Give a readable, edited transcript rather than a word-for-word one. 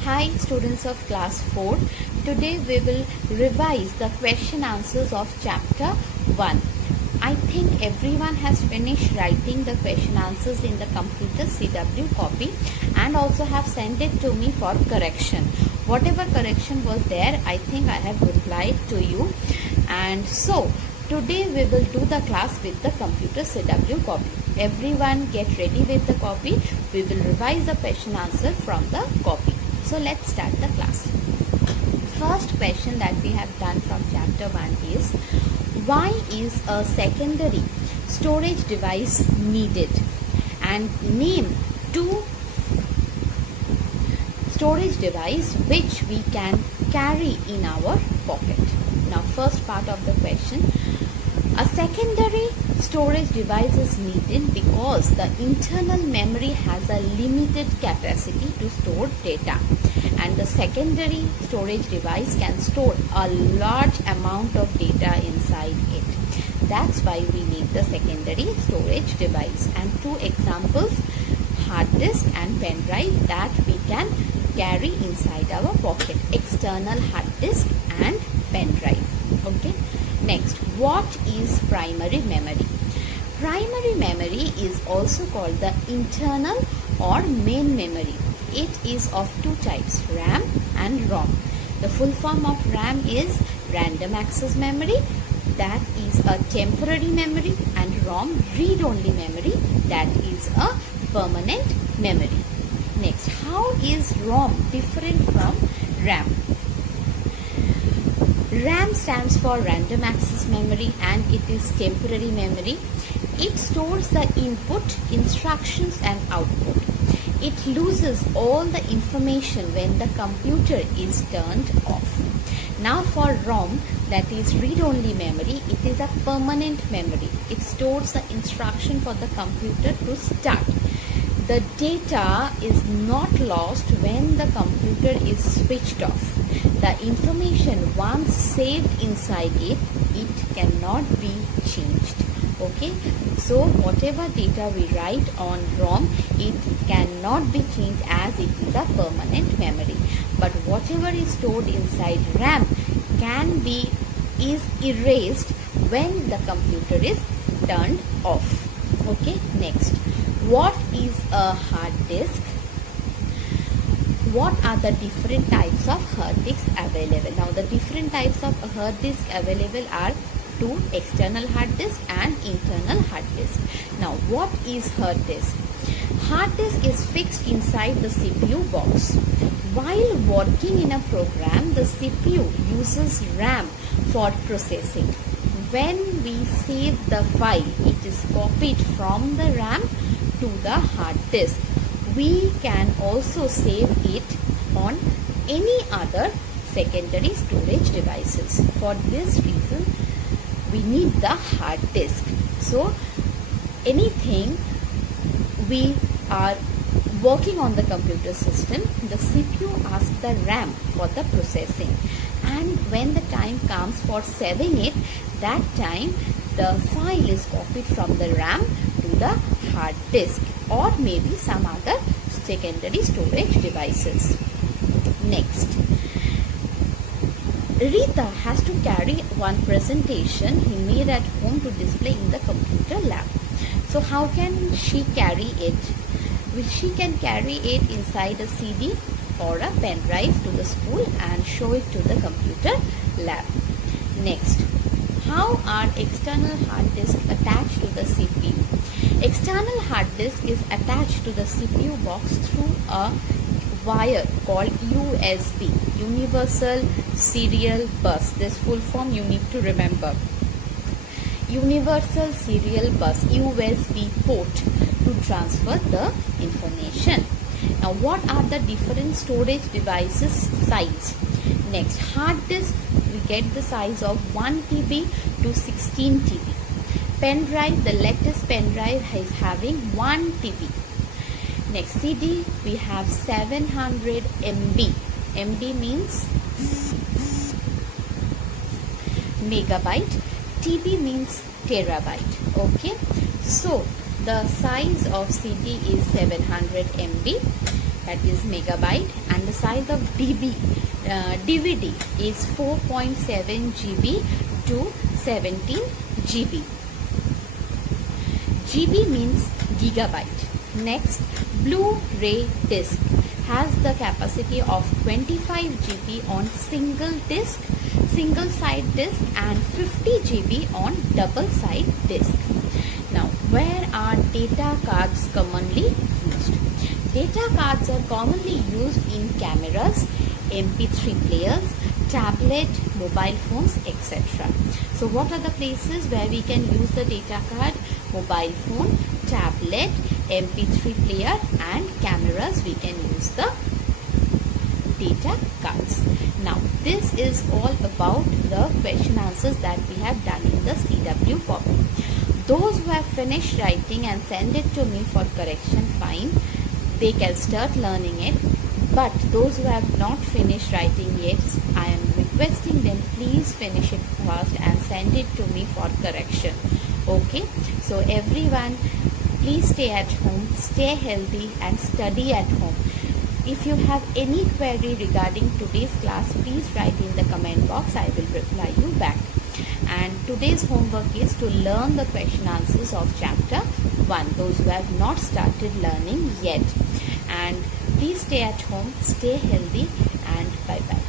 Hi students of class 4. Today we will revise the question answers of chapter 1. I think everyone has finished writing the question answers in the computer CW copy and also have sent it to me for correction. Whatever correction was there, I think I have replied to you. And so today we will do the class with the computer CW copy. Everyone get ready with the copy. We will revise the question answer from the copy. So let's start the class. First question that we have done from chapter 1 is, why is a secondary storage device needed? And name two storage device which we can carry in our pocket. Now first part of the question, a secondary storage device is needed because the internal memory has a limited capacity to store data, and the secondary storage device can store a large amount of data inside it. That's why we need the secondary storage device. And two examples, hard disk and pen drive, that we can carry inside our pocket, external hard disk and pen drive. Okay. Next, what is primary memory? Primary memory is also called the internal or main memory. It is of two types, RAM and ROM. The full form of RAM is random access memory, that is a temporary memory, and ROM, read-only memory, that is a permanent memory. Next, how is ROM different from RAM? RAM stands for random access memory and it is temporary memory. It stores the input, instructions and output. It loses all the information when the computer is turned off. Now for ROM, that is read-only memory, it is a permanent memory. It stores the instruction for the computer to start. The data is not lost when the computer is switched off. The information once saved inside it, it cannot be changed. Okay, so whatever data we write on ROM, it cannot be changed as it is a permanent memory. But whatever is stored inside RAM is erased when the computer is turned off. Okay, next, what is a hard disk? What are the different types of hard disks available? Now the different types of hard disk available are two, external hard disk and internal hard disk. Now what is hard disk? Hard disk is fixed inside the CPU box. While working in a program, the CPU uses RAM for processing. When we save the file, it is copied from the RAM to the hard disk. We can also save it on any other secondary storage devices. For this reason, we need the hard disk. So, anything we are working on the computer system, the CPU asks the RAM for the processing. And when the time comes for saving it, that time the file is copied from the RAM to the hard disk or maybe some other secondary storage devices. Next, Rita has to carry one presentation he made at home to display in the computer lab. So how can she carry it? She can carry it inside a CD or a pen drive to the school and show it to the computer lab. Next, how are external hard disks attached to the CPU? External hard disk is attached to the CPU box through a wire called USB, Universal Serial Bus. This full form you need to remember. Universal Serial Bus, USB port, to transfer the information. Now what are the different storage devices size? Next, hard disk, we get the size of 1 TB to 16 TB. Pen drive, the latest pen drive is having 1 TB. Next, CD, we have 700 MB. MB means megabyte. TB means terabyte. Okay, so the size of CD is 700 MB. that is megabyte, and the size of DVD is 4.7 GB to 17 GB. GB means gigabyte. Next, Blu-ray disc has the capacity of 25 GB on single side disc, and 50 GB on double side disc. Now, where are data cards commonly used? Data cards are commonly used in cameras, MP3 players, tablet, mobile phones, etc. So what are the places where we can use the data card? Mobile phone, tablet, MP3 player, and cameras we can use the data cards. Now this is all about the question answers that we have done in the CW pocket. Those who have finished writing and send it to me for correction, fine, they can start learning it. But those who have not finished writing yet, I am requesting them, please finish it fast and send it to me for correction. Okay, so everyone, please stay at home, stay healthy and study at home. If you have any query regarding today's class, please write in the comment box. I will reply you back. And today's homework is to learn the question answers of chapter 1, those who have not started learning yet. And please stay at home, stay healthy, and bye bye.